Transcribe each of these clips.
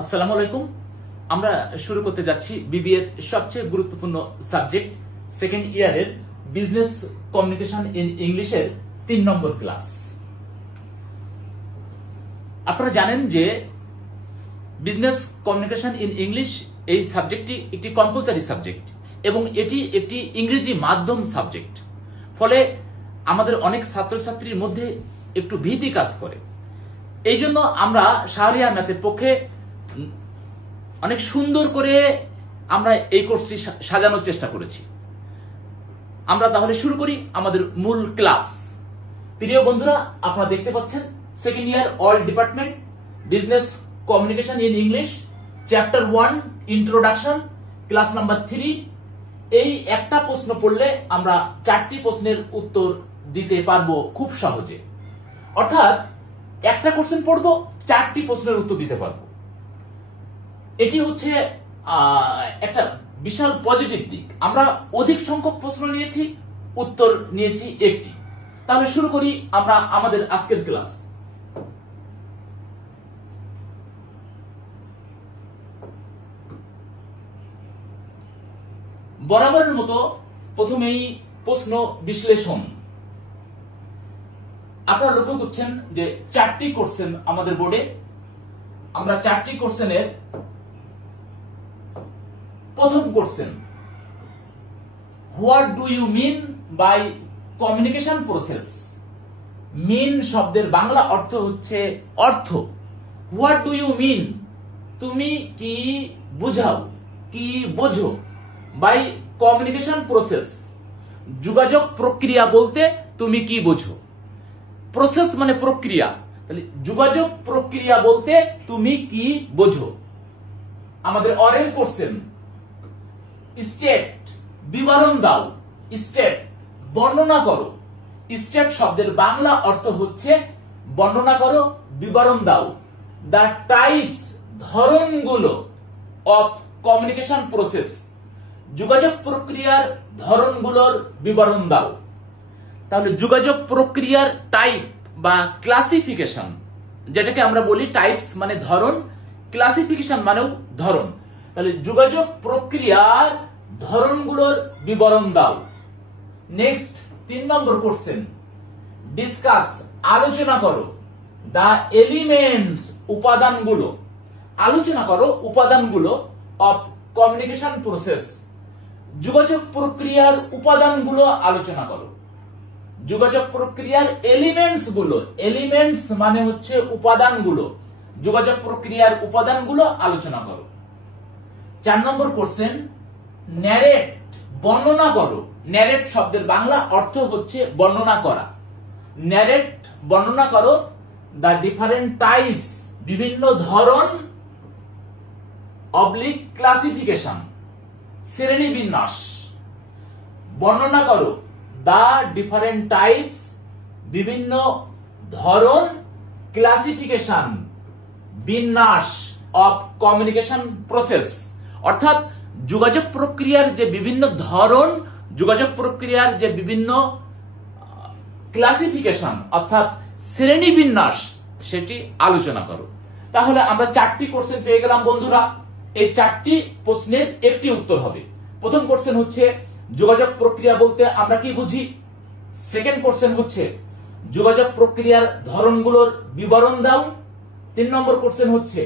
আসসালামু আলাইকুম। আমরা শুরু করতে যাচ্ছি বিবিএর সবচেয়ে গুরুত্বপূর্ণ সাবজেক্ট সেকেন্ড ইয়ারের বিজনেস কমিউনিকেশন ইন ইংলিশের ৩ নম্বর ক্লাস। আপনারা জানেন যে বিজনেস কমিউনিকেশন ইন ইংলিশ এই সাবজেক্টটি একটি কম্পালসারি সাবজেক্ট এবং এটি একটি ইংরেজি মাধ্যম সাবজেক্ট। ফলে আমাদের অনেক ছাত্রছাত্রীর মধ্যে একটু ভীতি কাজ করে। এই জন্য আমরা শাহরিয়ার ম্যাথের পক্ষে অনেক সুন্দর করে আমরা এই কোর্সটি সাজানোর চেষ্টা করেছি। আমরা তাহলে শুরু করি আমাদের মূল ক্লাস। প্রিয় বন্ধুরা, আপনারা দেখতে পাচ্ছেন second year all department business communication in English chapter 1 introduction class number 3। এই একটা প্রশ্ন পড়লে আমরা 4টি প্রশ্নের উত্তর দিতে পারবো খুব সহজে। অর্থাৎ একটা কোশ্চেন পড়বো, 4টি প্রশ্নের উত্তর দিতে পারবো। এটি হচ্ছে একটা বিশাল পজিটিভ দিক। আমরা অধিক সংখ্যক প্রশ্ন নিয়েছি, উত্তর নিয়েছি একটি। তাহলে শুরু করি আমরা আমাদের আজকের ক্লাস। বরাবরের মতো প্রথমেই প্রশ্ন বিশ্লেষণ। আপনারা লক্ষ্য করছেন যে 4টি কোশ্চেন আমাদের বোর্ডে। আমরা 4টি কোশ্চেনের প্রথম question, what do you mean by communication process. Mean শব্দের বাংলা অর্থ হচ্ছে অর্থ। হোয়াট ডু ইউ মিন, তুমি কি বুঝাও, কি বোঝো। বাই কমিউনিকেশন প্রসেস, যোগাযোগ প্রক্রিয়া বলতে তুমি কি বোঝো। প্রসেস মানে প্রক্রিয়া, তাহলে যোগাযোগ প্রক্রিয়া বলতে তুমি কি বোঝো। আমাদের অরেল কোশ্চেন, স্টেট বিবরণ দাও। স্টেট বর্ণনা করো। স্টেট শব্দের বাংলা অর্থ হচ্ছে বর্ণনা করো, বিবরণ দাও। দ্য টাইপস ধরনগুলো অফ কমিউনিকেশন প্রসেস, যোগাযোগ প্রক্রিয়ার ধরনগুলোর বিবরণ দাও। তাহলে যোগাযোগ প্রক্রিয়ার টাইপ বা ক্লাসিফিকেশন, যেটাকে আমরা বলি টাইপস মানে ধরন, ক্লাসিফিকেশন মানেও ধরন। তাহলে যোগাযোগ প্রক্রিয়ার ধরনগুলোর বিবরণ দাও। নেক্সট 3 নম্বর কোশ্চেন, ডিসকাস আলোচনা করো। দা এলিমেন্টস উপাদানগুলো, আলোচনা করো উপাদানগুলো অফ কমিউনিকেশন প্রসেস, যোগাযোগ প্রক্রিয়ার উপাদানগুলো আলোচনা করো। যোগাযোগ প্রক্রিয়ার এলিমেন্টস গুলো, এলিমেন্টস মানে হচ্ছে উপাদানগুলো, যোগাযোগ প্রক্রিয়ার উপাদানগুলো আলোচনা করো। 4 নম্বর কোশ্চেন, ন্যারেট বর্ণনা করো। ন্যারেট শব্দের বাংলা অর্থ হচ্ছে বর্ণনা করা। ন্যারেট বর্ণনা করো দা ডিফারেন্ট টাইপস বিভিন্ন ধরন, অবলিক ক্লাসিফিকেশন শ্রেণীবিন্যাস। বর্ণনা করো দা ডিফারেন্ট টাইপস বিভিন্ন ধরন, ক্লাসিফিকেশন বিন্যাস অফ কমিউনিকেশন প্রসেস। অর্থাৎ যোগাযোগ প্রক্রিয়ার যে বিভিন্ন ধরন, যোগাযোগ প্রক্রিয়ার যে বিভিন্ন ক্লাসিফিকেশন অর্থাৎ শ্রেণীবিন্যাস সেটি আলোচনা করো। তাহলে আমরা 4টি কোশ্চেন পেয়ে গেলাম বন্ধুরা। এই 4টি প্রশ্নের একটি উত্তর হবে। প্রথম কোশ্চেন হচ্ছে যোগাযোগ প্রক্রিয়া বলতে আমরা কি বুঝি। সেকেন্ড কোশ্চেন হচ্ছে যোগাযোগ প্রক্রিয়ার ধরনগুলোর বিবরণ দাও। 3 নম্বর কোশ্চেন হচ্ছে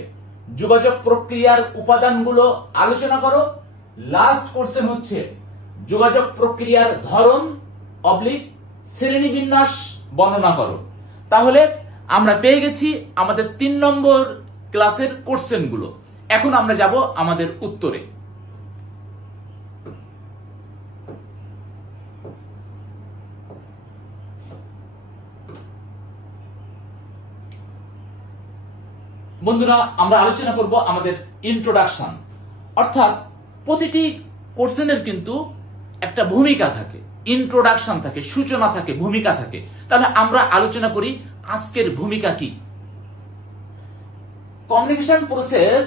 যোগাযোগ প্রক্রিয়ার উপাদানগুলো আলোচনা করো। লাস্ট কোশ্চেন হচ্ছে যোগাযোগ প্রক্রিয়ার ধরন অবলিক শ্রেণীবিন্যাস বর্ণনা করো। তাহলে আমরা পেয়ে গেছি আমাদের 3 নম্বর ক্লাসের কোশ্চেনগুলো। এখন আমরা যাব আমাদের উত্তরে। বন্ধুরা, আমরা আলোচনা করব আমাদের ইন্ট্রোডাকশন। অর্থাৎ প্রতিটি কোশ্চেনের কিন্তু একটা ভূমিকা থাকে, ইন্ট্রোডাকশন থাকে, সূচনা থাকে, ভূমিকা থাকে। তাহলে আমরা আলোচনা করি আজকের ভূমিকা কি। কমিউনিকেশন প্রসেস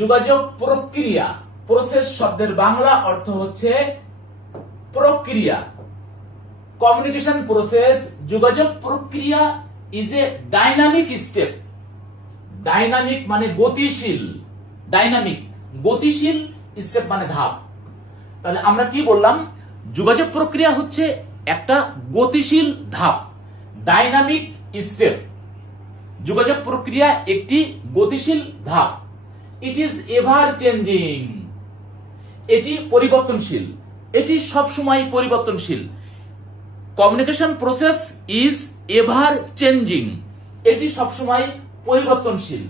যোগাযোগ প্রক্রিয়া। প্রসেস শব্দের বাংলা অর্থ হচ্ছে প্রক্রিয়া। কমিউনিকেশন প্রসেস যোগাযোগ প্রক্রিয়া is a dynamic step dynamic মানে গতিশীল, ডাইনামিক গতিশীল, স্টেপ মানে ধাপ। তাহলে আমরা কি বললাম, যোগাযোগ প্রক্রিয়া হচ্ছে একটা গতিশীল ধাপ, ডাইনামিক স্টেপ। যোগাযোগ প্রক্রিয়া একটি গতিশীল ধাপ। ইট ইজ এভার চেঞ্জিং, এটি পরিবর্তনশীল, এটি সবসময় পরিবর্তনশীল। Communication process is ever changing, এটি সবসময় পরিবর্তনশীল।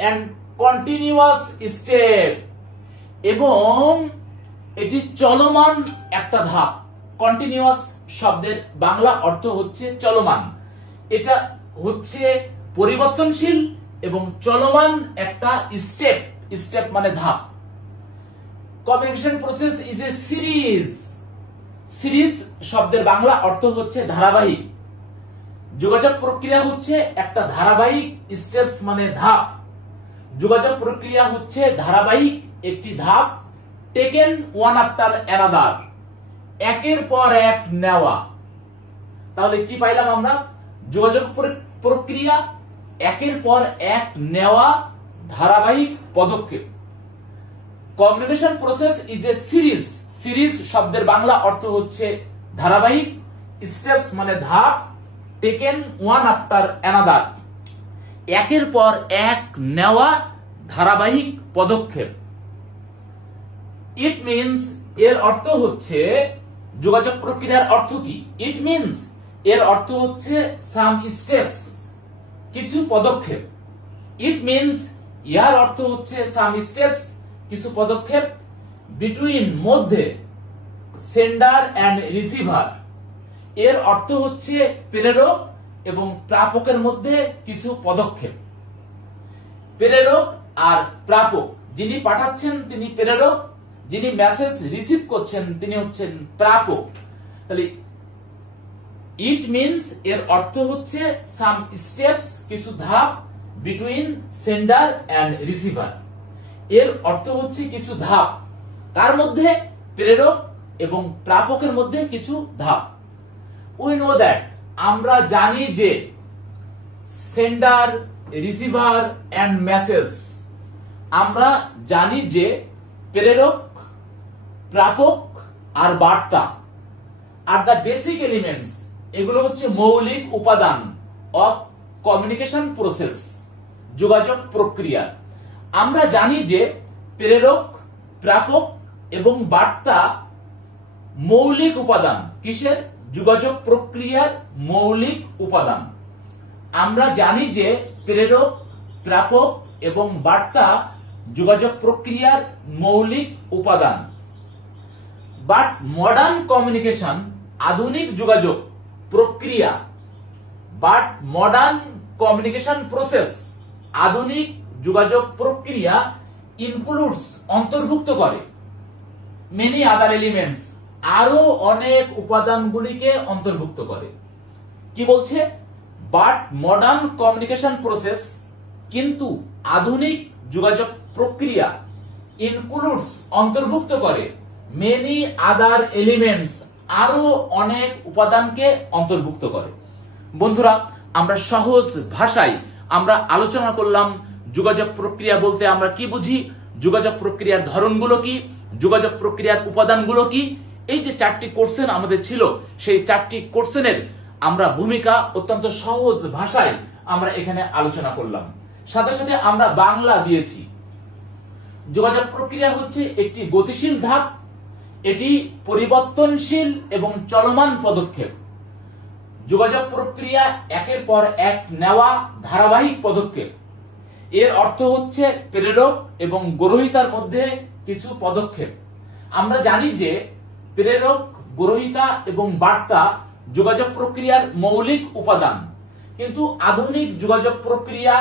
অ্যান্ড কন্টিনিউয়াস স্টেপ, এবং এটি চলমান একটা ধাপ। কন্টিনিউয়াস শব্দের বাংলা অর্থ হচ্ছে চলমান। এটা হচ্ছে পরিবর্তনশীল এবং চলমান একটা স্টেপ, স্টেপ মানে ধাপ। Communication process is a series, series শব্দের বাংলা অর্থ হচ্ছে ধারাবাহিক। যোগাযোগ প্রক্রিয়া হচ্ছে একটা ধারাবাহিক, স্টেপস মানে ধাপ। যোগাযোগ প্রক্রিয়া হচ্ছে ধারাবাহিক একটি ধাপ, টেকেন ওয়ান আফটার অ্যানাদার, একের পর এক নেওয়া। তাহলে কি পাইলাম আমরা, যোগাযোগ প্রক্রিয়া একের পর এক নেওয়া ধারাবাহিক পদক্ষেপ। Communication process is a series, series শব্দের বাংলা অর্থ হচ্ছে ধারাবাহিক, স্টেপস মানে ধাপ, টেকেন ওয়ান আফটার অ্যানাদার, একের পর এক নেওয়া ধারাবাহিক পদক্ষেপ। ইট মিনস, এর অর্থ হচ্ছে, যোগাযোগ প্রক্রিয়ার অর্থ কি? ইট মিনস, এর অর্থ হচ্ছে সাম স্টেপস, কিছু পদক্ষেপ। ইট মিনস, ইয়ার অর্থ হচ্ছে সাম স্টেপস, কিছু পদক্ষেপ। বিটুইন মধ্যে, সেন্ডার এন্ড রিসিভার, এর অর্থ হচ্ছে প্রেরক এবং প্রাপকের মধ্যে কিছু পদক্ষেপ। প্রেরক আর প্রাপক, যিনি পাঠাচ্ছেন তিনি প্রেরক, যিনি মেসেজ রিসিভ করছেন তিনি হচ্ছেন প্রাপক। তাহলে ইট মিনস এর অর্থ হচ্ছে সাম স্টেপস, কিছু ধাপ, বিটুইন সেন্ডার এন্ড রিসিভার, এর অর্থ হচ্ছে কিছু ধাপ, কার মধ্যে? প্রেরক এবং প্রাপকের মধ্যে কিছু ধাপ। উই নো দ্যাট, আমরা জানি যে সেন্ডার, রিসিভার এন্ড মেসেজ, আমরা জানি যে প্রেরক, প্রাপক আর বার্তা আর দ্য বেসিক এলিমেন্টস, এগুলো হচ্ছে মৌলিক উপাদান অফ কমিউনিকেশন প্রসেস, যোগাযোগ প্রক্রিয়া। আমরা জানি যে প্রেরক, প্রাপক এবং বার্তা মৌলিক উপাদান, কিসের? যোগাযোগ প্রক্রিয়ার মৌলিক উপাদান। আমরা জানি যে প্রেরক, প্রাপক এবং বার্তা যোগাযোগ প্রক্রিয়ার মৌলিক উপাদান। বাট মডার্ন কমিউনিকেশন, আধুনিক যোগাযোগ প্রক্রিয়া, বাট মডার্ন কমিউনিকেশন প্রসেস, আধুনিক যোগাযোগ প্রক্রিয়া ইনক্লুডস, অন্তর্ভুক্ত করে, মেনি আদার এলিমেন্টস, আরো অনেক উপাদানগুলিকে অন্তর্ভুক্ত করে। কি বলছে? বাট মডার্ন কমিউনিকেশন প্রসেস, কিন্তু আধুনিক যোগাযোগ প্রক্রিয়া, ইনক্লুডস, অন্তর্ভুক্ত করে, মেনি আদার এলিমেন্টস, আরো অনেক উপাদানকে অন্তর্ভুক্ত করে। বন্ধুরা, আমরা সহজ ভাষায় আমরা আলোচনা করলাম যোগাযোগ প্রক্রিয়া বলতে আমরা কি বুঝি, যোগাযোগ প্রক্রিয়ার ধরনগুলো কি, যোগাযোগ প্রক্রিয়ার উপাদানগুলো কি। এই যে 4টি কোশ্চেন আমাদের ছিল, সেই 4টি কোশ্চেনের আমরা ভূমিকা অত্যন্ত সহজ ভাষায় আমরা এখানে আলোচনা করলাম। সাথে সাথে আমরা বাংলা দিয়েছি। যোগাযোগ প্রক্রিয়া হচ্ছে একটি গতিশীল ধাপ, এটি পরিবর্তনশীল এবং চলমান পদক্ষেপ। যোগাযোগ প্রক্রিয়া একের পর এক নেওয়া ধারাবাহিক পদক্ষেপ। এর অর্থ হচ্ছে প্রেরক এবং গ্রহীতার মধ্যে কিছু পদক্ষেপ। আমরা জানি যে প্রেরক, গ্রহীতা এবং বার্তা যোগাযোগ প্রক্রিয়ার মৌলিক উপাদান, কিন্তু আধুনিক যোগাযোগ প্রক্রিয়া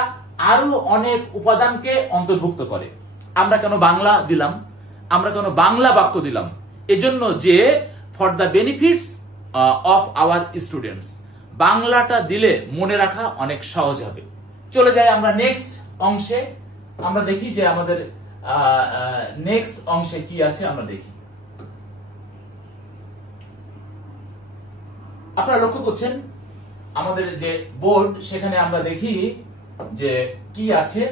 আরো অনেক উপাদানকে অন্তর্ভুক্ত করে। আমরা কেন বাংলা দিলাম, আমরা কেন বাংলা বাক্য দিলাম? এজন্য যে for the benefits of our students, বাংলাটা দিলে মনে রাখা অনেক সহজ হবে। চলে যাই আমরা নেক্সট অংশে। আমরা দেখি যে আমাদের নেক্সট অংশে কি আছে, আমরা দেখি। আপনারা লক্ষ্য করছেন আমাদের যে বোর্ড, সেখানে আমরা দেখি যে কি আছে,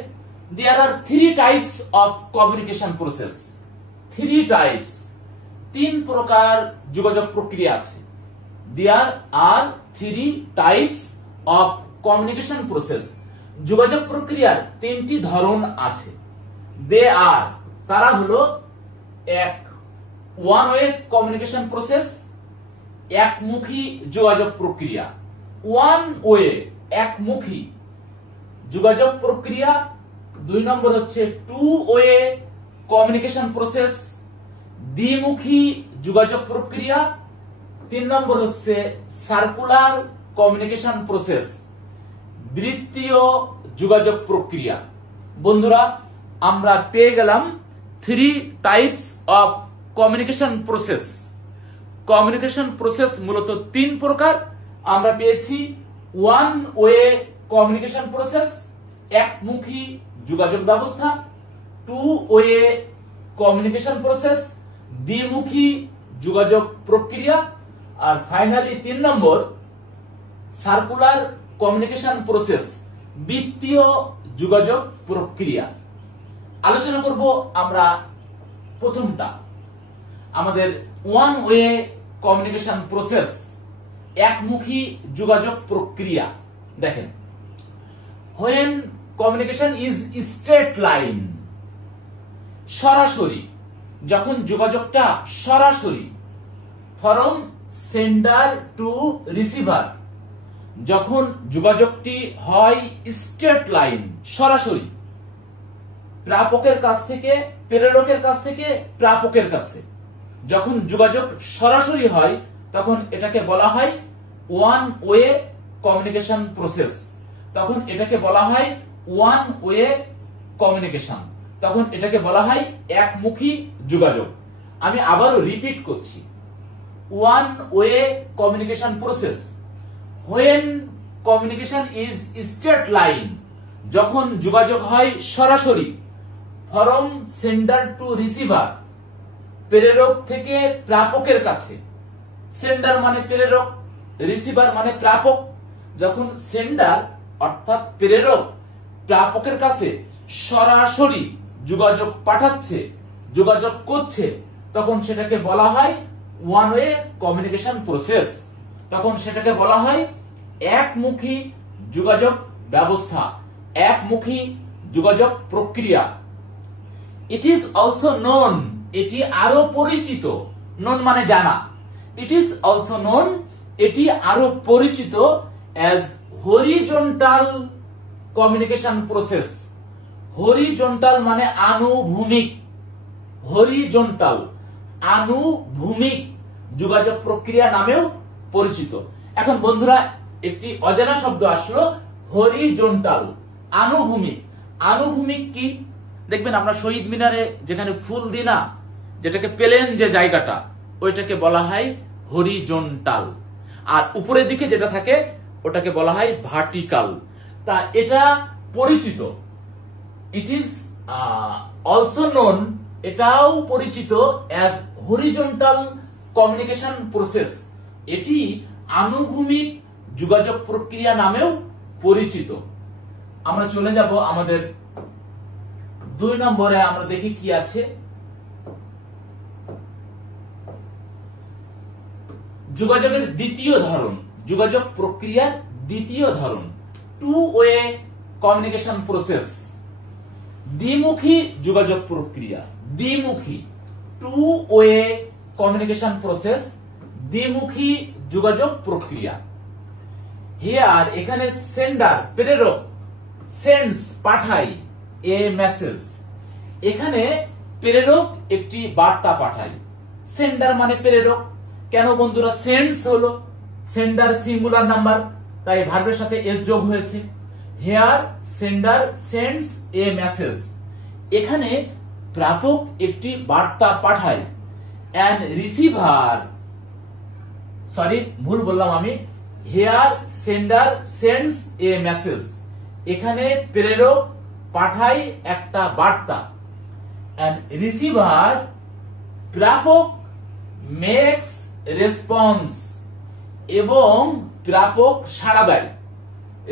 there are 3 types of communication process. 3 types, 3 প্রকার যোগাযোগ প্রক্রিয়া আছে। There are 3 types of communication process. যোগাযোগ প্রক্রিয়ার 3টি ধরন আছে। They are, তারা হলো এক, one way communication process, একমুখী যোগাযোগ প্রক্রিয়া। one way, একমুখী যোগাযোগ প্রক্রিয়া। 2 নম্বর হচ্ছে টু ওয়ে কমিউনিকেশন প্রসেস, দ্বিমুখী যোগাযোগ প্রক্রিয়া। 3 নম্বর হচ্ছে সার্কুলার কমিউনিকেশন প্রসেস, বৃত্তীয় যোগাযোগ প্রক্রিয়া। বন্ধুরা, আমরা পেয়ে গেলাম 3 types of communication process. Communication process মূলত 3 প্রকার আমরা পেয়েছি। ওয়ান ওয়ে কমিউনিকেশন প্রসেস, একমুখী যোগাযোগ ব্যবস্থা। টু ওয়ে কমিউনিকেশন প্রসেস, দ্বিমুখী যোগাযোগ প্রক্রিয়া। আর ফাইনালি 3 নম্বর সার্কুলার কমিউনিকেশন প্রসেস, বৃত্তীয় যোগাযোগ প্রক্রিয়া। আলোচনা করব আমরা প্রথমটা, আমাদের ওয়ান ওয়ে কমিউনিকেশন প্রসেস, একমুখী যোগাযোগ প্রক্রিয়া। দেখেন, when communication is straight line, সরাসরি, যখন যোগাযোগটা সরাসরি, from sender to receiver, যখন যোগাযোগটি হয় স্ট্রেট লাইন, সরাসরি, প্রাপকের কাছ থেকে প্রেরকের কাছ থেকে প্রাপকের কাছে, যখন যোগাযোগ সরাসরি হয় তখন এটাকে বলা হয় ওয়ান ওয়ে কমিউনিকেশন প্রসেস। তখন এটাকে বলা হয় ওয়ান ওয়ে কমিউনিকেশন, তখন এটাকে বলা হয় একমুখী যোগাযোগ। আমি আবারও রিপিট করছি, one way communication process, when communication is straight line, যখন যোগাযোগ হয় সরাসরি, from sender to receiver, প্রেরক থেকে প্রাপকের কাছে। সেন্ডার মানে প্রেরক, রিসিভার মানে প্রাপক। যখন সেন্ডার অর্থাৎ প্রেরক প্রাপকের কাছে সরাসরি যোগাযোগ পাঠাচ্ছে, যোগাযোগ করছে, তখন সেটাকে বলা হয় ওয়ান ওয়ে কমিউনিকেশন প্রসেস। তখন সেটাকে বলা হয় একমুখী যোগাযোগ ব্যবস্থা, একমুখী যোগাযোগ প্রক্রিয়া। ইট ইজ অলসো নোন, এটি আরো পরিচিত, নোন মানে জানা, ইট ইজ অলসো নোন, এটি আরো পরিচিত as horizontal communication process. Horizontal মানে আনুভূমিক, হরিজন্টাল আনুভূমিক যোগাযোগ প্রক্রিয়া নামেও পরিচিত। এখন বন্ধুরা, একটি অজানা শব্দ আসলো, হরিজন্টাল, আনুভূমিক। আনুভূমিক কি? দেখবেন আমরা শহীদ মিনারে যেখানে ফুল দিই না, যেটাকে প্লেন যে জায়গাটা, ওইটাকে বলা হয় হরিজন্টাল, আর উপরের দিকে যেটা থাকে ওটাকে বলা হয় ভার্টিক্যাল। তা এটা পরিচিত, ইট ইজ অলসো নোন, এটাও পরিচিত অ্যাজ হরিজন্টাল কমিউনিকেশন প্রসেস। এটি আনুভূমিক যোগাযোগ প্রক্রিয়া নামেও পরিচিত। আমরা চলে যাব আমাদের 2 নম্বরে, আমরা দেখি কি আছে। যোগাযোগের দ্বিতীয় ধরন, যোগাযোগ প্রক্রিয়ার দ্বিতীয় ধরন, টু ওয়ে কমিউনিকেশন প্রসেস, দ্বিমুখী যোগাযোগ প্রক্রিয়া। দ্বিমুখী, টু ওয়ে কমিউনিকেশন প্রসেস, দ্বিমুখী যোগাযোগ প্রক্রিয়া। হিয়ার, এখানে সেন্ডার প্রেরক, সেন্ডস পাঠায়, এ মেসেজ, এখানে প্রেরক একটি বার্তা পাঠায়। সেন্ডার মানে প্রেরক। কেন বন্ধুরা সেন্ডস হলো? সেন্ডার সিঙ্গুলার নাম্বার, তাই ভার্বের সাথে এস যোগ হয়েছে। Here sender sends A message, এখানে প্রাপক একটি বার্তা পাঠায়। এন্ড রিসিভার, সরি ভুল বললাম আমি, here sender sends A message, এখানে প্রেরক পাঠায় একটা বার্তা। এন্ড রিসিভার, প্রাপক মেক্স রেসপন্স, এবং প্রাপক সাড়া দেয়।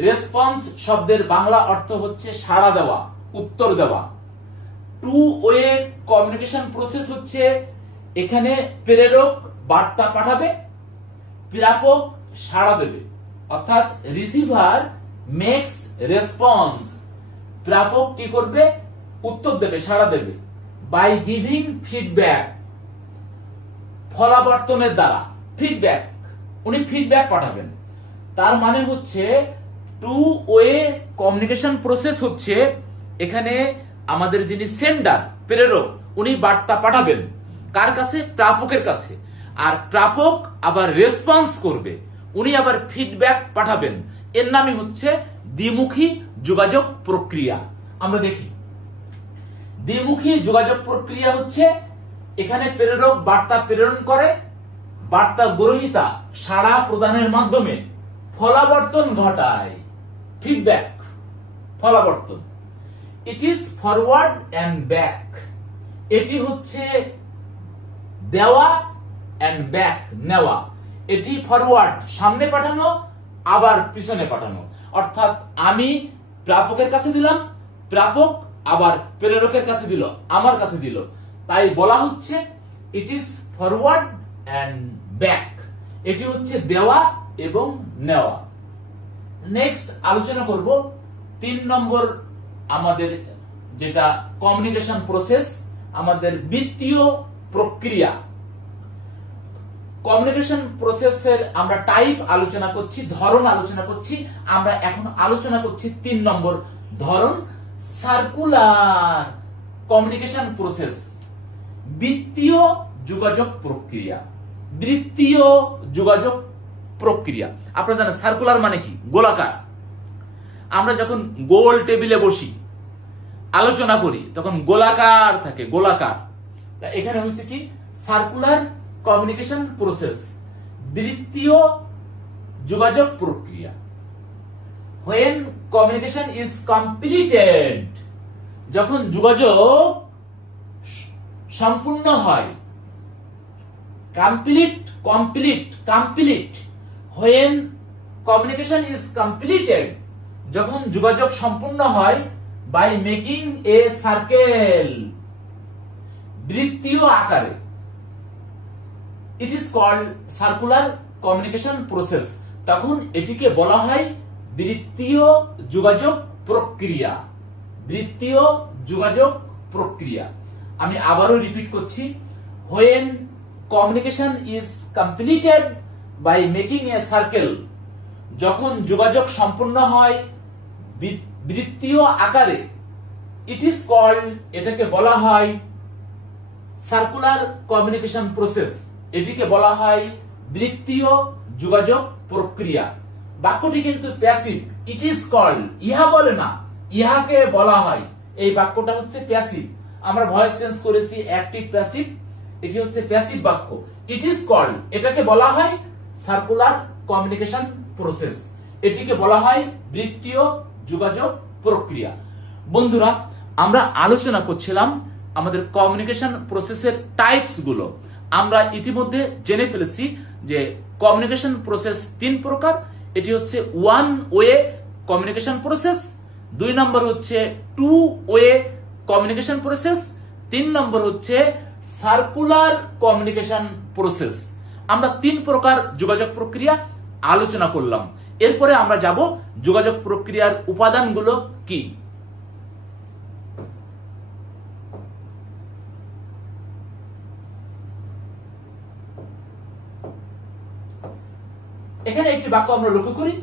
রেসপন্স শব্দের বাংলা অর্থ হচ্ছে সাড়া দেওয়া, উত্তর দেওয়া। টু ওয়ে কমিউনিকেশন প্রসেস হচ্ছে এখানে প্রেরক বার্তা পাঠাবে, প্রাপক সাড়া দেবে, অর্থাৎ রিসিভার মেক্স রেসপন্স, প্রাপক কি করবে, উত্তর দেবে, সাড়া দেবে। বাই গিভিং ফিডব্যাক, ফলাবর্তনের দ্বারা, ফিডব্যাক, উনি ফিডব্যাক পাঠাবেন। তার মানে হচ্ছে টু ওয়ে কমিউনিকেশন প্রসেস হচ্ছে এখানে আমাদের যিনি সেন্ডার, প্রেরক, উনি বার্তা পাঠাবেন কার কাছে, প্রাপকের কাছে, আর প্রাপক আবার রেসপন্স করবে, উনি আবার ফিডব্যাক পাঠাবেন। এর নামই হচ্ছে দ্বিমুখী যোগাযোগ প্রক্রিয়া। আমরা দেখি দ্বিমুখী যোগাযোগ প্রক্রিয়া হচ্ছে এখানে প্রেরক বার্তা প্রেরণ করে, বার্তা গ্রহীতা সাড়া প্রদানের মাধ্যমে ফলাবর্তন ঘটায়, ফিডব্যাক, ফলাবর্তন। It is forward and back, এটি হচ্ছে দেওয়া অ্যান্ড ব্যাক, নেওয়া। এটি ফরওয়ার্ড, সামনে পাঠানো, আবার পিছনে পাঠানো, অর্থাৎ আমি প্রাপকের কাছে দিলাম, প্রাপক আবার প্রেরকের কাছে দিল, আমার কাছে দিল, তাই বলা হচ্ছে ইট ইজ ফরওয়ার্ড অ্যান্ড ব্যাক, এটি হচ্ছে দেওয়া এবং নেওয়া। নেক্সট আলোচনা করব 3 নম্বর আমাদের যেটা কমিউনিকেশন প্রসেস, আমাদের বৃত্তীয় প্রক্রিয়া। কমিউনিকেশন প্রসেসের আমরা টাইপ আলোচনা করছি, ধরন আলোচনা করছি। আমরা এখন আলোচনা করছি 3 নম্বর ধরন, সার্কুলার কমিউনিকেশন প্রসেস, বৃত্তীয় যোগাযোগ প্রক্রিয়া। বৃত্তীয় যোগাযোগ প্রক্রিয়া আপনারা জানেন সার্কুলার মানে কি, গোলাকার। আমরা যখন গোল টেবিলে বসি আলোচনা করি তখন গোলাকার থাকে, গোলাকার। এখানে হচ্ছে কি সার্কুলার কমিউনিকেশন প্রসেস, বৃত্তীয় যোগাযোগ প্রক্রিয়া। when communication is completed, যখন যোগাযোগ সম্পূর্ণ হয়, complete, when communication is completed, যখন যোগাযোগ সম্পূর্ণ হয় by making a circle, বৃত্তীয় আকারে, it is called circular communication process, তখন এটিকে বলা হয় বৃত্তীয় যোগাযোগ প্রক্রিয়া। বৃত্তীয় যোগাযোগ প্রক্রিয়া আমি আবারও রিপিট করছি, when communication is completed by making a circle, যখন যোগাযোগ সম্পূর্ণ হয় বৃত্তীয় আকারে, it is called, এটাকে বলা হয় সার্কুলার কমিউনিকেশন প্রসেস, এটিকে বলা হয় বৃত্তীয় যোগাযোগ প্রক্রিয়া। বাক্যটি কিন্তু প্যাসিভ, ইট ইজ কল্ড, ইহা বলে না, ইহাকে বলা হয়। এই বাক্যটা হচ্ছে প্যাসিভ, আমরা ভয়েস চেঞ্জ করেছি অ্যাক্টিভ প্যাসিভ, এটি হচ্ছে প্যাসিভ বাক্য। ইট ইজ কল্ড, এটাকে বলা হয় সার্কুলার কমিউনিকেশন প্রসেস, এটিকে বলা হয় বৃত্তীয় যোগাযোগ প্রক্রিয়া। বন্ধুরা আমরা আলোচনা করছিলাম আমাদের কমিউনিকেশন প্রসেসের টাইপস গুলো। আমরা ইতিমধ্যে জেনে ফেলেছি যে কমিউনিকেশন প্রসেস 3 প্রকার। এটি হচ্ছে ওয়ান ওয়ে কমিউনিকেশন প্রসেস, 2 নম্বর হচ্ছে টু ওয়ে কমিউনিকেশন প্রসেস, 3 নম্বর হচ্ছে সার্কুলার কমিউনিকেশন প্রসেস। আমরা 3 প্রকার যোগাযোগ প্রক্রিয়া আলোচনা করলাম। এরপরে আমরা যাব যোগাযোগ প্রক্রিয়ার উপাদানগুলো কি। এখানে একটি বাক্য আমরা লক্ষ্য করি,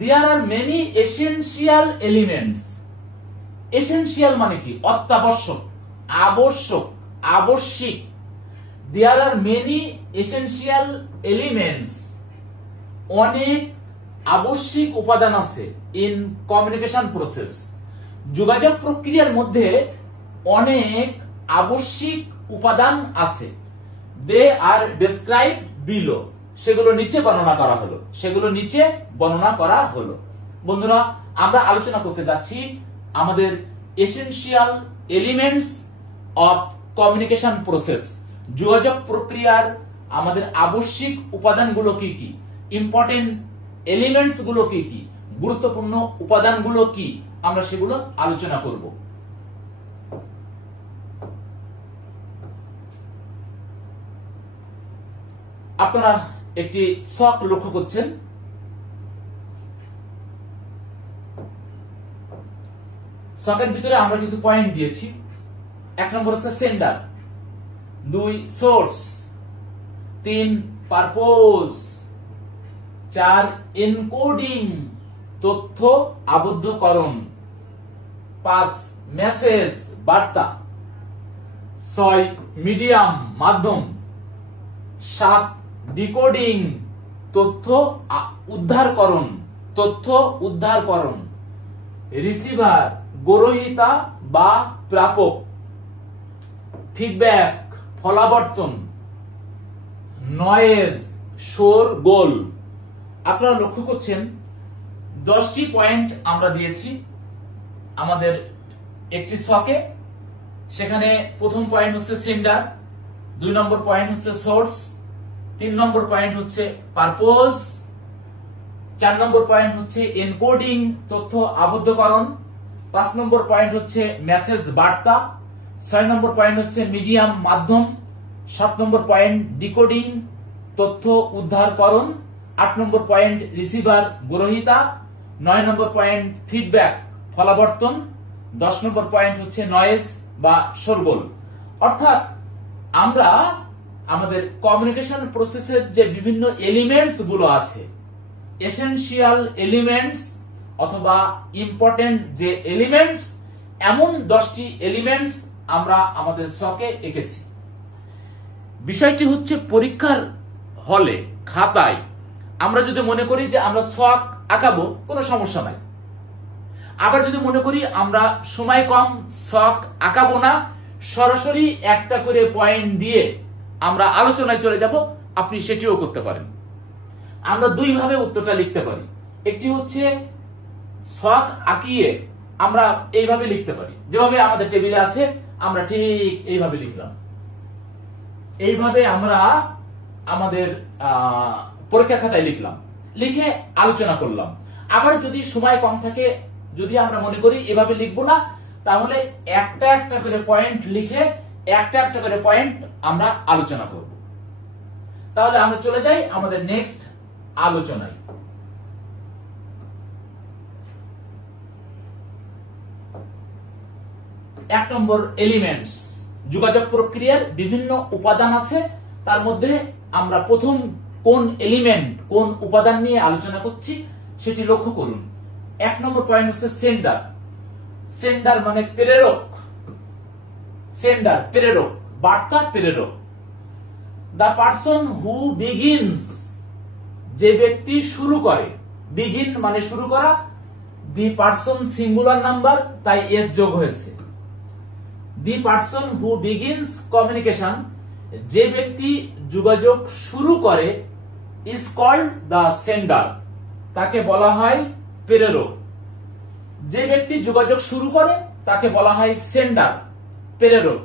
there are many essential elements. Essential মানে কি, অত্যাবশ্যক, আবশ্যক, আবশ্যিক। There are many essential elements, অনেক আবশ্যিক উপাদান আছে ইন কমিউনিকেশন প্রসেস। যোগাযোগ প্রক্রিয়ার মধ্যে অনেক আবশ্যিক উপাদান আছে। দে আর ডেসক্রাইব বিলো, সেগুলো নিচে বর্ণনা করা হলো, সেগুলো নিচে বর্ণনা করা হলো। বন্ধুরা আমরা আলোচনা করতে যাচ্ছি আমাদের essential elements of communication process. যোগাযোগ প্রক্রিয়ার আমাদের আবশ্যিক উপাদানগুলো কি কি, ইম্পর্টেন্ট এলিমেন্টস গুলো কি কি, গুরুত্বপূর্ণ উপাদানগুলো কি আমরা সেগুলো আলোচনা করব। আপনারা একটি ছক লক্ষ্য করছেন। ছকের ভিতরে আমরা কিছু পয়েন্ট দিয়েছি। 1 নম্বর হচ্ছে সেন্ডার, 2 সোর্স, 3 পারপোজ, 4 এনকোডিং তথ্য আবদ্ধকরণ, 5 মেসেজ বার্তা, 6 মিডিয়াম মাধ্যম, 7 ডিকোডিং তথ্য উদ্ধারকরণ, রিসিভার গ্রহীতা বা প্রাপক, ফিডব্যাক ফলাবর্তন, নয়েজ শোরগোল। আপনারা লক্ষ্য করছেন 10টি পয়েন্ট আমরা দিয়েছি আমাদের একটি ছকে। সেখানে প্রথম পয়েন্ট হচ্ছে সেন্ডার, 2 নম্বর পয়েন্ট হচ্ছে সোর্স, 3 নম্বর পয়েন্ট হচ্ছে পারপোজ, 4 নম্বর পয়েন্ট হচ্ছে এনকোডিং তথ্য আবদ্ধকরণ, 5 নম্বর পয়েন্ট হচ্ছে মেসেজ বার্তা, 6 নম্বর পয়েন্ট হচ্ছে মিডিয়াম মাধ্যম, 7 নম্বর পয়েন্ট ডিকোডিং তথ্য উদ্ধারকরণ, 8 নম্বর পয়েন্ট রিসিভার গ্রহীতা, 9 নম্বর পয়েন্ট ফিডব্যাক ফলাবর্তন, 10 নম্বর পয়েন্ট হচ্ছে নয়েজ বা শোরগোল। অর্থাৎ আমরা আমাদের কমিউনিকেশন প্রসেসের যে বিভিন্ন এলিমেন্টস গুলো আছে, এসেনশিয়াল এলিমেন্টস অথবা ইম্পর্টেন্ট যে এলিমেন্টস, এমন 10টি এলিমেন্টস আমরা আমাদের ছকে এঁকেছি। বিষয়টি হচ্ছে পরীক্ষার হলে খাতায় আমরা যদি মনে করি যে আমরা ছক আঁকাবো, কোনো সমস্যা নাই। আবার যদি মনে করি আমরা সময় কম, ছক আঁকাবো না, সরাসরি একটা করে পয়েন্ট দিয়ে আমরা আলোচনায় চলে যাব, আপনি সেটিও করতে পারেন। আমরা 2 ভাবে উত্তরটা লিখতে পারি। একটি হচ্ছে ছক আঁকিয়ে আমরা এইভাবে লিখতে পারি, যেভাবে আমাদের টেবিলে আছে আমরা ঠিক এইভাবে লিখলাম। এইভাবে আমরা আমাদের পরীক্ষা খাতায় লিখলাম, লিখে আলোচনা করলাম। আবার যদি সময় কম থাকে, যদি আমরা মনে করি এভাবে লিখবো না, তাহলে একটা একটা করে পয়েন্ট লিখে একটা একটা করে পয়েন্ট আমরা আলোচনা করব। তাহলে আমরা চলে যাই আমাদের নেক্সট আলোচনায়। এক নম্বর এলিমেন্টস, যোগাযোগ প্রক্রিয়ার বিভিন্ন উপাদান আছে। তার মধ্যে আমরা প্রথম কোন এলিমেন্ট, কোন উপাদান নিয়ে আলোচনা করছি সেটি লক্ষ্য করুন। 1 নম্বর পয়েন্ট হচ্ছে সেন্ডার। সেন্ডার মানে প্রেরক, সেন্ডার প্রেরক, বার্তা প্রেরক। দ্য পারসন হু বিগিনস, যে ব্যক্তি শুরু করে, বিগিন মানে শুরু করা, দি পারসন সিঙ্গুলার নাম্বার তাই এর যোগ হয়েছে। দি পারসন হু বিগিনস কমিউনিকেশন, যে ব্যক্তি যোগাযোগ শুরু করে, ইজ কল্ড দ্য সেন্ডার, তাকে বলা হয় প্রেরক। যে ব্যক্তি যোগাযোগ শুরু করে তাকে বলা হয় সেন্ডার, প্রেরক।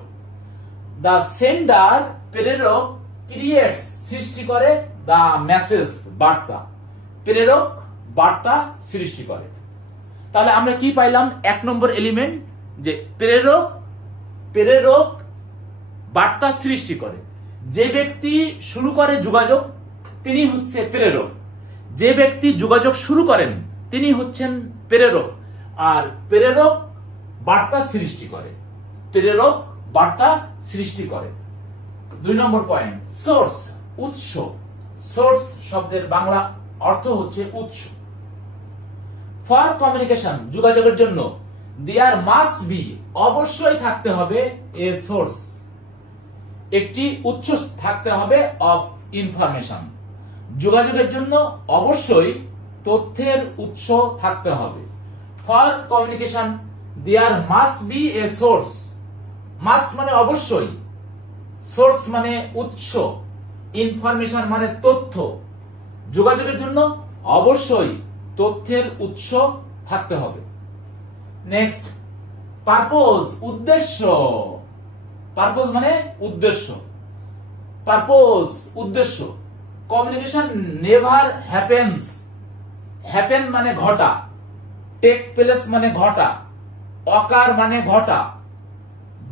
দ্য সেন্ডার, প্রেরক, ক্রিয়েটস, সৃষ্টি করে, দ্য মেসেজ, বার্তা, প্রেরক বার্তা সৃষ্টি করে। তাহলে আমরা কি পাইলাম? 1 নম্বর এলিমেন্ট যে প্রেরক, প্রেরক বার্তা সৃষ্টি করে। যে ব্যক্তি শুরু করে যোগাযোগ তিনি হচ্ছে প্রেরক, যে ব্যক্তি যোগাযোগ শুরু করেন তিনি হচ্ছেন প্রেরক, আর প্রেরক বার্তা সৃষ্টি করে, প্রেরক বার্তা সৃষ্টি করে। 2 নম্বর পয়েন্ট, সোর্স, উৎস। সোর্স শব্দের বাংলা অর্থ হচ্ছে উৎস। ফর কমিউনিকেশন, যোগাযোগের জন্য, দেয়ার মাস্ট বি, অবশ্যই থাকতে হবে, এ সোর্স, একটি উৎস থাকতে হবে, অফ ইনফরমেশন, যোগাযোগের জন্য অবশ্যই তথ্যের উৎস থাকতে হবে। For communication there must be a source, must মানে অবশ্যই, সোর্স মানে উৎস, ইনফরমেশন মানে তথ্য, যোগাযোগের জন্য অবশ্যই তথ্যের উৎস থাকতে হবে। নেক্সট, পারপোজ, উদ্দেশ্য। পারপোজ মানে উদ্দেশ্য, পারপোজ উদ্দেশ্য। কমিউনিকেশন নেভার হ্যাপেন্স, হ্যাপেন মানে ঘটা, টেক প্লেস মানে ঘটা, অকার মানে ঘটা।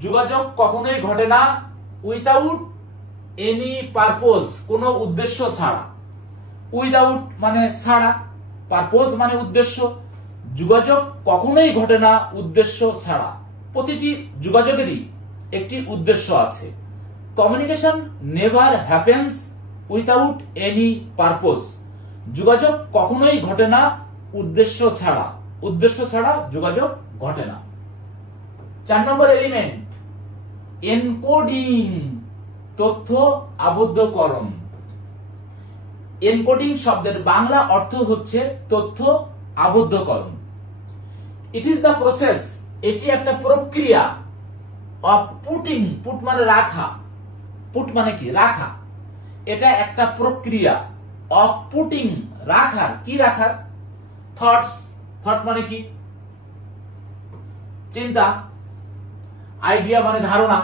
যোগাযোগ কখনোই ঘটে না উইথাউট এনি পারপোজ, কোনো উদ্দেশ্য ছাড়া। উইদাউট মানে ছাড়া, পারপোজ মানে উদ্দেশ্য। যোগাযোগ কখনোই ঘটে না উদ্দেশ্য ছাড়া। প্রতিটি যোগাযোগেরই একটি উদ্দেশ্য আছে। Communication never happens without any purpose. যোগাযোগ কখনোই ঘটে না উদ্দেশ্য ছাড়া। উদ্দেশ্য ছাড়া যোগাযোগ ঘটে না। 4 নম্বর এলিমেন্ট এনকোডিং, তথ্য আবদ্ধকরণ। এনকোডিং শব্দের বাংলা অর্থ হচ্ছে তথ্য আবদ্ধকরণ। ইট ইজ দ্য প্রসেস, এটি একটা প্রক্রিয়া, অফ পুটিং, পুট মানে রাখা, পুট মানে কি রাখা, এটা একটা প্রক্রিয়া, অফ পুটিং রাখার, কি রাখার, থটস, থট মানে কি চিন্তা, আইডিয়া মানে ধারণা,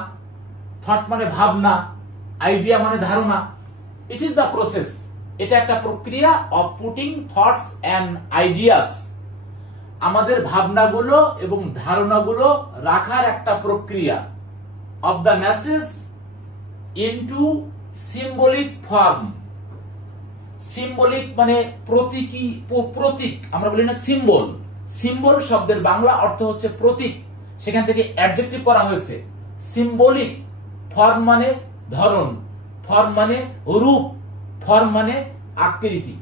থট মানে ভাবনা, আইডিয়া মানে ধারণা। ইট ইজ দ্য প্রসেস, এটা একটা প্রক্রিয়া, of putting thoughts and ideas, আমাদের ভাবনাগুলো এবং ধারণাগুলো রাখার একটা প্রক্রিয়া, of the message into symbolic form. Symbolic মানে প্রতীকী, প্রতীক আমরা বলি না সিম্বল। সিম্বল শব্দের বাংলা অর্থ হচ্ছে প্রতীক, সেখান থেকে অ্যাডজেক্টিভ করা হয়েছে। সিম্বলিক, ফর্ম মানে ধরন, ফর্ম মানে রূপ, ফর্ম মানে আকৃতি।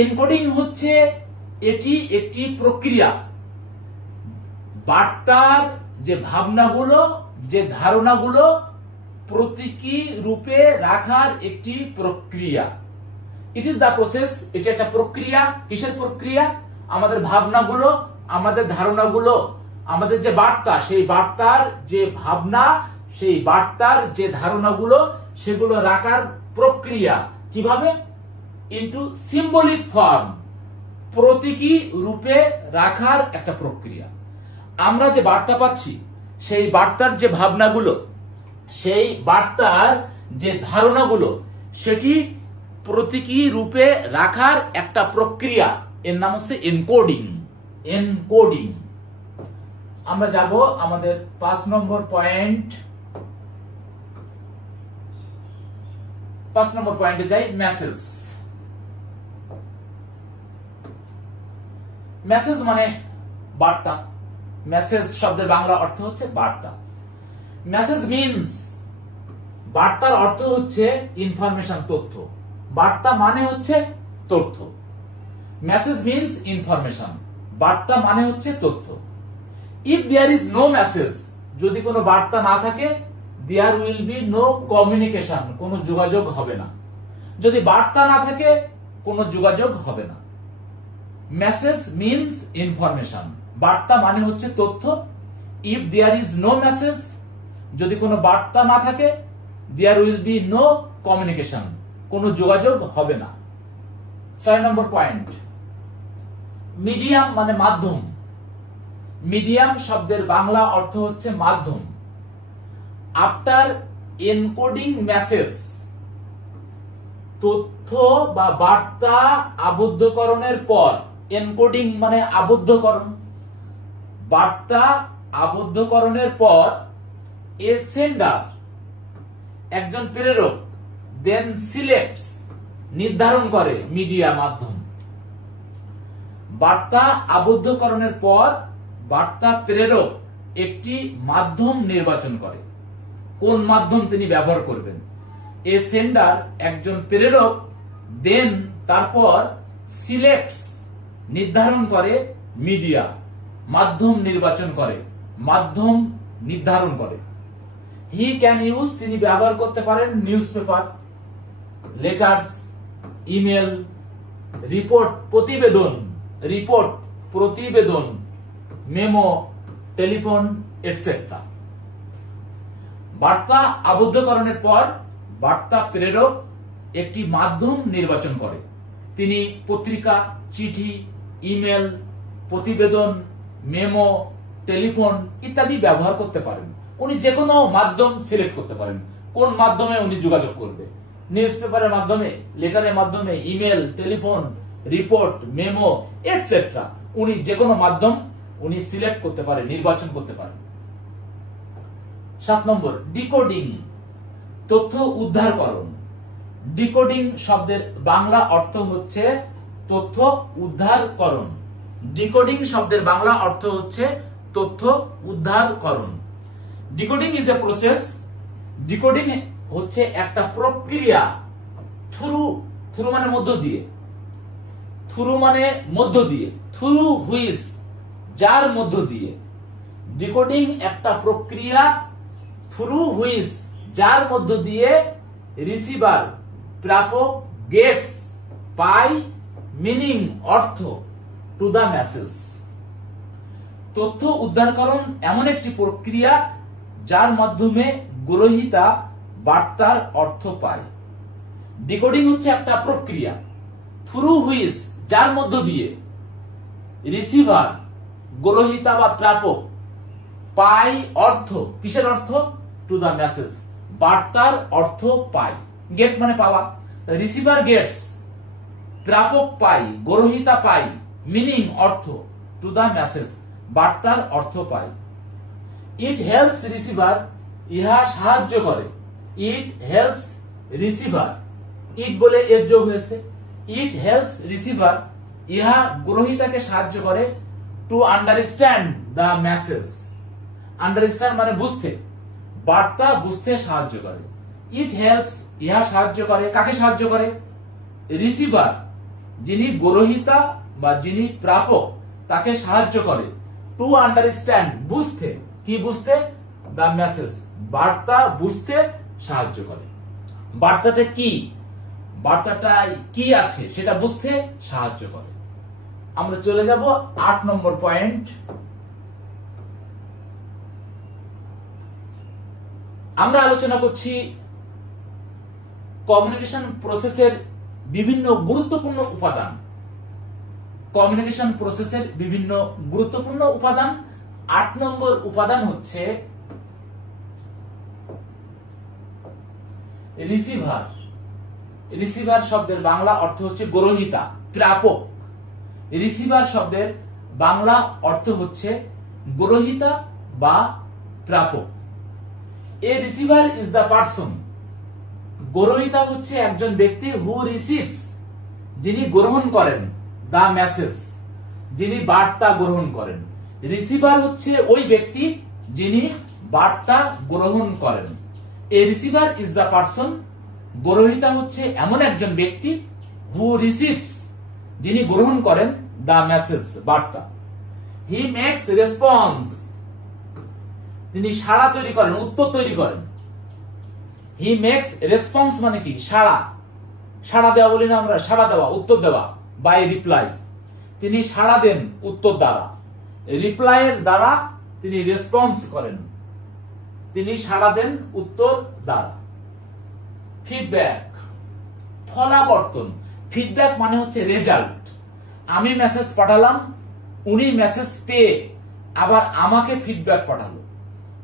এনকোডিং হচ্ছে এটি একটি প্রক্রিয়া, বার্তার যে ভাবনাগুলো, যে ধারণাগুলো প্রতীকী রূপে রাখার একটি প্রক্রিয়া। ইট ইজ দ্য প্রসেস, এটা একটা প্রক্রিয়া। কিসের প্রক্রিয়া? আমাদের ভাবনাগুলো, আমাদের ধারণাগুলো, আমাদের যে বার্তা, সেই বার্তার যে ভাবনা, সেই বার্তার যে ধারণাগুলো, সেগুলো রাখার প্রক্রিয়া। কিভাবে? ইনটু সিম্বলিক ফর্ম, প্রতীকী রূপে রাখার একটা প্রক্রিয়া। আমরা যে বার্তা পাচ্ছি, সেই বার্তার যে ভাবনাগুলো, সেই বার্তার যে ধারণাগুলো, সেটি প্রতীকী রূপে রাখার একটা প্রক্রিয়া, এর নাম হচ্ছে এনকোডিং। এনকোডিং। আমরা যাব আমাদের 5 নম্বর পয়েন্ট। 5 নম্বর পয়েন্টে যাই, মেসেজ। মেসেজ মানে বার্তা। মেসেজ শব্দের বাংলা অর্থ হচ্ছে বার্তা। মেসেজ মিনস, বার্তার অর্থ হচ্ছে ইনফরমেশন, তথ্য। বার্তা মানে হচ্ছে তথ্য। মেসেজ মিনস ইনফরমেশন, বার্তা মানে হচ্ছে তথ্য। If there is no message, যদি কোনো বার্তা না থাকে, there will be no communication, কোনো যোগাযোগ হবে না। যদি বার্তা না থাকে, কোনো যোগাযোগ হবে না। মেসেজ মিনস ইনফরমেশন, বার্তা মানে হচ্ছে তথ্য। If there is no message, যদি কোনো বার্তা না থাকে, there will be no communication, কোনো যোগাযোগ হবে না। 6 নম্বর পয়েন্ট, মিডিয়াম মানে মাধ্যম। মিডিয়াম শব্দের বাংলা অর্থ হচ্ছে মাধ্যম। আফটার এনকোডিং মেসেজ, তথ্য বা বার্তা আবদ্ধকরণের পর, এনকোডিং মানে আবদ্ধকরণ, বার্তা আবদ্ধকরণের পর, এ সেন্ডার একজন প্রেরক, দেন সিলেক্টস নির্ধারণ করে, মিডিয়া মাধ্যম। বার্তা আবদ্ধকরণের পর বার্তা প্রেরক একটি মাধ্যম নির্বাচন করে, কোন মাধ্যম তিনি ব্যবহার করবেন। এ সেন্ডার একজন প্রেরক, দেন তারপর সিলেক্টস নির্ধারণ করে, মিডিয়া মাধ্যম নির্বাচন করে, মাধ্যম নির্ধারণ করে। হি ক্যান ইউজ তিনি ব্যবহার করতে পারেন news paper, letters, email, report প্রতিবেদন, রিপোর্ট প্রতিবেদন, মেমো, টেলিফোন এটসেট্রা। বার্তা আবদ্ধকরণের পর বার্তা প্রেরক একটি মাধ্যম নির্বাচন করে। তিনি পত্রিকা, চিঠি, ইমেল, প্রতিবেদন, মেমো, টেলিফোন ইত্যাদি ব্যবহার করতে পারেন। উনি যে কোনো মাধ্যম সিলেক্ট করতে পারেন, কোন মাধ্যমে উনি যোগাযোগ করবে। নিউজ পেপারের মাধ্যমে, লেটারের মাধ্যমে, email, telephone report, memo etcetera, উনি যে কোনো মাধ্যম উনি সিলেক্ট করতে পারেন, নির্বাচন করতে পারেন। 7 নম্বর ডিকোডিং, তথ্য উদ্ধারকরণ। ডিকোডিং শব্দের বাংলা অর্থ হচ্ছে তথ্য উদ্ধারকরণ। ডিকোডিং শব্দের বাংলা অর্থ হচ্ছে তথ্য উদ্ধারকরণ। Decoding is a process, decoding হচ্ছে একটা প্রক্রিয়া, থ্রু মানে মধ্য দিয়ে, থ্রু মানে মধ্য দিয়ে, থ্রু হুইচ যার মধ্য দিয়ে, ডিকোডিং একটা প্রক্রিয়া থ্রু হুইচ যার মধ্য দিয়ে রিসিভার প্রাপক গেটস পাই মিনিং অর্থ টু দা মেসেজ। তথ্য উদ্ধারকরণ এমন একটি প্রক্রিয়া যার মাধ্যমে গ্রহীতা বার্তার অর্থ পায়। ডিকোডিং হচ্ছে একটা প্রক্রিয়া থ্রু হুইচ যার মধ্য দিয়ে রিসিভার গ্রহীতা বা প্রাপক পাই অর্থ, কিসের অর্থ? টু দা মেসেজ, বার্তার অর্থ পায়। গেট মানে পাওয়া, রিসিভার গেটস, প্রাপক পাই, গ্রহীতা পাই, মিনিং অর্থ, টু দা মেসেজ বার্তার অর্থ পায়। ইট হেল্পস রিসিভার, ইহা সাহায্য করে। ইট হেল্পস রিসিভার, ইট বলে এর যোগ হয়েছে, ইট হেল্পস রিসিভার, ইহা গ্রহীতাকে সাহায্য করে to understand the message. Understand মানে বুঝতে, বার্তা বুঝতে সাহায্য করে। ইট হেল্পস, ইহা সাহায্য করে, কাকে সাহায্য করে? রিসিভার, যিনি গ্রহীতা বা যিনি প্রাপক তাকে সাহায্য করে টু আন্ডারস্ট্যান্ড, বুঝতে। কি বুঝতে? দা মেসেজ, বার্তা বুঝতে সাহায্য করে। বার্তাটা কি, বার্তাটায় কি আছে সেটা বুঝতে সাহায্য করে। আমরা চলে যাব 8 নম্বর পয়েন্ট। আমরা আলোচনা করছি কমিউনিকেশন প্রসেসের বিভিন্ন গুরুত্বপূর্ণ উপাদান। কমিউনিকেশন প্রসেসের বিভিন্ন গুরুত্বপূর্ণ উপাদান। 8 নম্বর উপাদান হচ্ছে রিসিভার। রিসিভার শব্দের বাংলা অর্থ হচ্ছে গ্রহীতা, প্রাপক। রিসিভার শব্দের বাংলা অর্থ হচ্ছে গ্রহীতা বা প্রাপক। এ রিসিভার ইজ দ্য পারসন, গ্রহীতা হচ্ছে একজন ব্যক্তি, হু রিসিভস, যিনি গ্রহণ করেন, দা মেসেজ, যিনি বার্তা গ্রহণ করেন। রিসিভার হচ্ছে ওই ব্যক্তি যিনি বার্তা গ্রহণ করেন। এ রিসিভার ইজ দ্য পারসন, গ্রহীতা হচ্ছে এমন একজন ব্যক্তি, হু রিসিভস, যিনি গ্রহণ করেন, দা মেসেজ, বার্তা। হি মেক্স রেসপন্স, তিনি সাড়া তৈরি করেন, উত্তর তৈরি করেন। হি মেক্স রেসপন্স মানে কি? সাড়া। সাড়া দেওয়া বলি না আমরা, সাড়া দেওয়া, উত্তর দেওয়া, বাই রিপ্লাই। তিনি সাড়া দেন উত্তর দ্বারা, রিপ্লাইয়ের দ্বারা তিনি রেসপন্স করেন, তিনি সাড়া দেন উত্তর দ্বারা। ফিডব্যাক, ফলাবর্তন। ফিডব্যাক মানে হচ্ছে রেজাল্ট। আমি মেসেজ পাঠালাম, উনি মেসেজ পেয়ে আবার আমাকে ফিডব্যাক পাঠালো,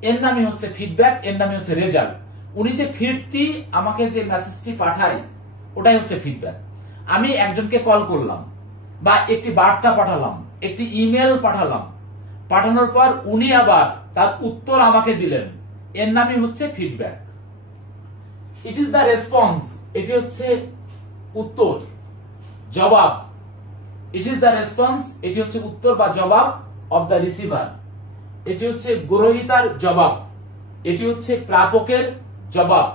এর নামই হচ্ছে ফিডব্যাক, এর নামই হচ্ছে রেজাল্ট। উনি যে ফিরতি আমাকে যে মেসেজটি পাঠায় ওটাই হচ্ছে ফিডব্যাক। আমি একজনকে কল করলাম বা একটি বার্তা পাঠালাম, একটি ইমেল পাঠালাম, পাঠানোর পর উনি আবার তার উত্তর আমাকে দিলেন, এর নামই হচ্ছে feedback. It is the response, এটি হচ্ছে উত্তর, জবাব। ইট ইজ দ্য রেসপন্স, এটি হচ্ছে উত্তর বা জবাব অব দ্য রিসিভার, এটি হচ্ছে গ্রহীতার জবাব, এটি হচ্ছে প্রাপকের জবাব।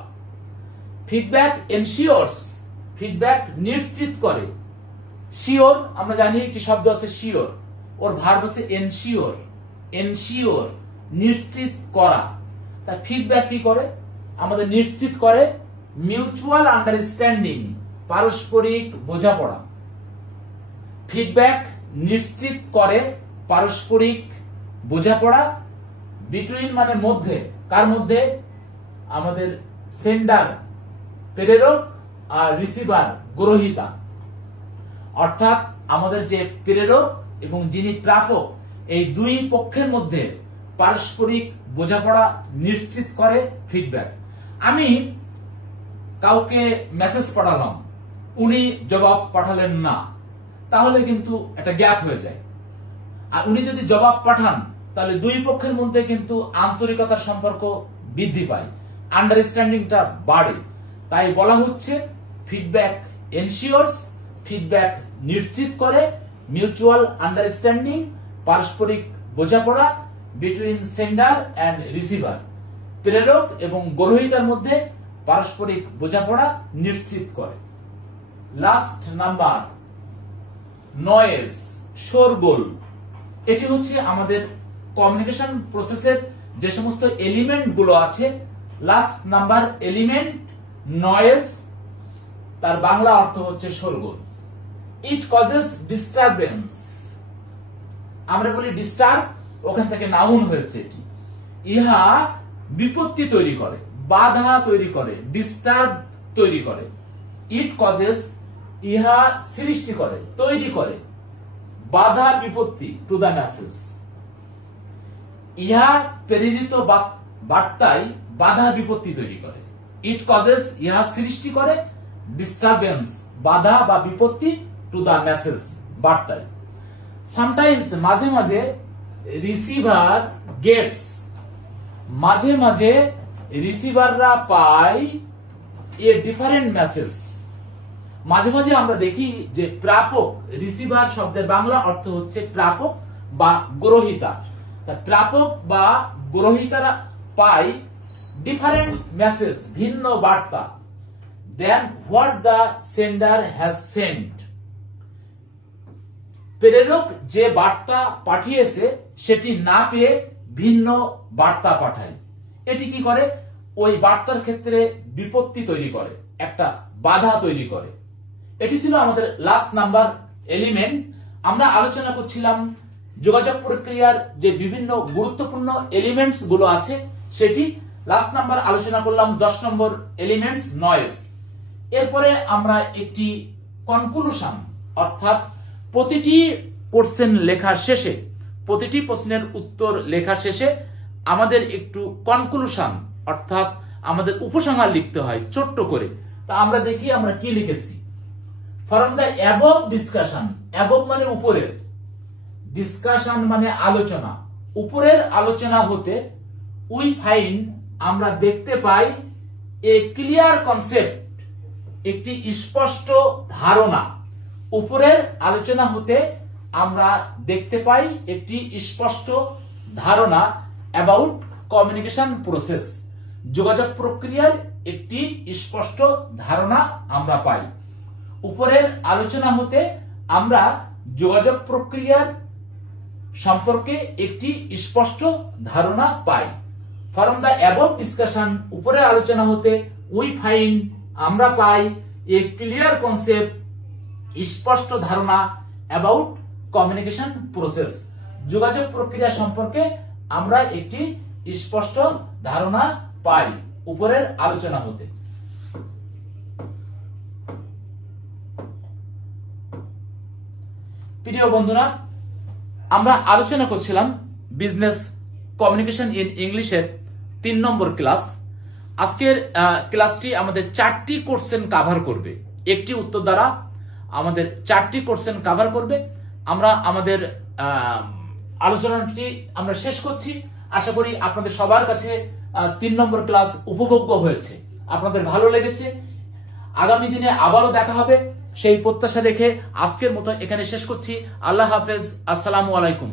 ফিডব্যাক এনশিওরস, ফিডব্যাক নিশ্চিত করে। শিওর, আমরা জানি একটি শব্দ আছে শিওর, ওর ভার্ব আছে এনশিওর। এনশিওর নিশ্চিত করা। তা ফিডব্যাক কি করে? আমাদের নিশ্চিত করে মিউচুয়াল আন্ডারস্ট্যান্ডিং, পারস্পরিক বোঝাপড়া। ফিডব্যাক নিশ্চিত করে পারস্পরিক বোঝাপড়া। বিটুইন মানে মধ্যে, কার মধ্যে? আমাদের সেন্ডার প্রেরক আর রিসিভার গ্রহীতা। অর্থাৎ আমাদের যে প্রেরক এবং যিনি প্রাপক, এই দুই পক্ষের মধ্যে পারস্পরিক বোঝাপড়া নিশ্চিত করে ফিডব্যাক। আমি কাউকে মেসেজ পাঠালাম, উনি জবাব পাঠালেন না, তাহলে কিন্তু একটা গ্যাপ হয়ে যায়। আর উনি যদি জবাব পাঠান তাহলে দুই পক্ষের মধ্যে কিন্তু আন্তরিকতার সম্পর্ক বৃদ্ধি পায়, আন্ডারস্ট্যান্ডিংটা বাড়ে। তাই বলা হচ্ছে ফিডব্যাক এনশিওরস, ফিডব্যাক নিশ্চিত করে মিউচুয়াল আন্ডারস্ট্যান্ডিং, পারস্পরিক বোঝাপড়া বিটুইন সেন্ডার অ্যান্ড রিসিভার, প্রেরক এবং গ্রহীতার মধ্যে পারস্পরিক বোঝাপড়া নিশ্চিত করে। লাস্ট নাম্বার, নয়েজ, শোরগোল। এটি হচ্ছে আমাদের কমিউনিকেশন প্রসেসের যে সমস্ত এলিমেন্ট গুলো আছে। লাস্ট নাম্বার এলিমেন্ট নয়েজ, তার বাংলা অর্থ হচ্ছে শোরগোল। It causes disturbance. আমরা বলি ডিস্টার্ব, ওখান থেকে নাউন হয়েছে এটি। ইহা বিপত্তি তৈরি করে, বাধা তৈরি করে, ডিস্টার্ব তৈরি করে। ইট কজেস, ইহা সৃষ্টি করে, তৈরি করে বাধা বিপত্তি টু দ্য মেসেজ। ইহা প্রেরিত বার্তায় বাধা বিপত্তি তৈরি করে। ইট কজেস, ইহা সৃষ্টি করে, ডিস্টারবেন্স বাধা বা বিপত্তি টু দ্য মেসেজ বার্তায়। সামটাইমস মাঝে মাঝে রিসিভার গেটস, মাঝে মাঝে রিসিভাররা পায় এ ডিফারেন্ট মেসেজ। মাঝে মাঝে আমরা দেখি যে প্রাপক, রিসিভার শব্দের বাংলা অর্থ হচ্ছে প্রাপক বা গ্রহীতা। প্রাপক বা গ্রহীতারা পায় ডিফারেন্ট মেসেজ, ভিন্ন বার্তা, then what the sender has sent. প্রেরক যে বার্তা পাঠিয়েছে সেটি না পেয়ে ভিন্ন বার্তা পাঠায়। এটি কি করে? ওই বার্তার ক্ষেত্রে বিপত্তি তৈরি করে, একটা বাধা তৈরি করে। এটি ছিল আমাদের লাস্ট নাম্বার এলিমেন্ট। আমরা আলোচনা করছিলাম যোগাযোগ প্রক্রিয়ার যে বিভিন্ন গুরুত্বপূর্ণ এলিমেন্টস গুলো আছে, সেটি লাস্ট নাম্বার আলোচনা করলাম 10 নম্বর এলিমেন্টস নয়েজ। এরপরে আমরা একটি কনক্লুশন, অর্থাৎ প্রতিটি কোশ্চেন লেখার শেষে, প্রতিটি প্রশ্নের উত্তর লেখার শেষে আমাদের একটু কনক্লুশন অর্থাৎ আমাদের উপসংহার লিখতে হয় ছোট্ট করে। তা আমরা দেখি আমরা কি লিখেছি। From the above discussion, above মানে উপরের, ডিসকাশন মানে আলোচনা, উপরের আলোচনা হতে উই ফাইন্ড আমরা দেখতে পাই এ ক্লিয়ার কনসেপ্ট, একটি স্পষ্ট ধারণা। উপরের আলোচনা হতে আমরা দেখতে পাই একটি স্পষ্ট ধারণা অ্যাবাউট কমিউনিকেশন প্রসেস, যোগাযোগ প্রক্রিয়ার একটি স্পষ্ট ধারণা আমরা পাই। উপরের আলোচনা হতে আমরা যোগাযোগ প্রক্রিয়ার সম্পর্কে একটি স্পষ্ট ধারণা পাই। ফ্রম দ্য অ্যাবভ ডিসকাশন, উপরের আলোচনা হতে উই ফাইন্ড আমরা পাই এ ক্লিয়ার কনসেপ্ট, স্পষ্ট ধারণা অ্যাবাউট কমিউনিকেশন প্রসেস, যোগাযোগ প্রক্রিয়া সম্পর্কে আমরা একটি স্পষ্ট ধারণা পাই উপরের আলোচনা হতে। প্রিয় বন্ধুরা, আমরা আলোচনা করছিলাম বিজনেস কমিউনিকেশন ইন ইংলিশের 3 নম্বর ক্লাস। আজকের ক্লাসটি আমাদের 4টি কোশ্চেন কভার করবে, একটি উত্তর দ্বারা আমাদের 4টি কোশ্চেন কভার করবে। আমরা আমাদের আলোচনাটি আমরা শেষ করছি। আশা করি আপনাদের সবার কাছে 3 নম্বর ক্লাস উপভোগ্য হয়েছে, আপনাদের ভালো লেগেছে। আগামী দিনে আবারও দেখা হবে সেই প্রত্যাশা রেখে আজকের মতো এখানে শেষ করছি। আল্লাহ হাফেজ, আসসালামু আলাইকুম।